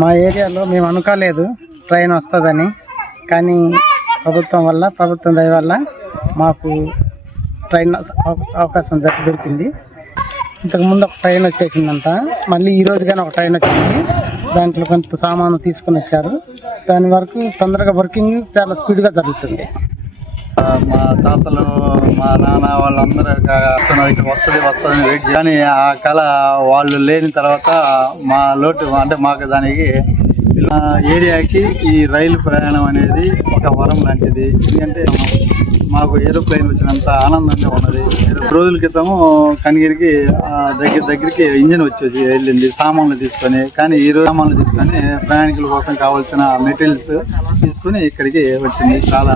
మా ఏరియాలో మేము అనుకోలేదు ట్రైన్ వస్తుందని. కానీ ప్రభుత్వం వల్ల ప్రభుత్వం దయ వల్ల మాకు ట్రైన్ అవకాశం దొరికింది. ఇంతకుముందు ఒక ట్రైన్ వచ్చేసిందంట. మళ్ళీ ఈ కానీ ఒక ట్రైన్ వచ్చింది. దాంట్లో కొంత సామాను తీసుకొని వచ్చారు. దాని వరకు తొందరగా వర్కింగ్ చాలా స్పీడ్గా జరుగుతుంది. మా తాతలు మా నాన్న వాళ్ళందరూ కా- వస్తుంది వస్తుంది వెయిట్ కానీ ఆ కళ వాళ్ళు లేని తర్వాత మా లోటు అంటే మాకు దానికి ఆ ఏరియాకి ఈ రైలు ప్రయాణం అనేది ఒక వరం లాంటిది. ఎందుకంటే మాకు ఏరోప్లేన్ వచ్చినంత ఆనందంగా ఉన్నది. రోజుల క్రితము కనిగిరికి దగ్గర దగ్గరికి ఇంజిన్ వచ్చి వెళ్ళింది సామాన్లు తీసుకొని. కానీ ఈ రోజు సామాన్లు తీసుకొని ప్రయాణికుల కోసం కావాల్సిన మెటీరియల్స్ తీసుకొని ఇక్కడికి వచ్చింది. చాలా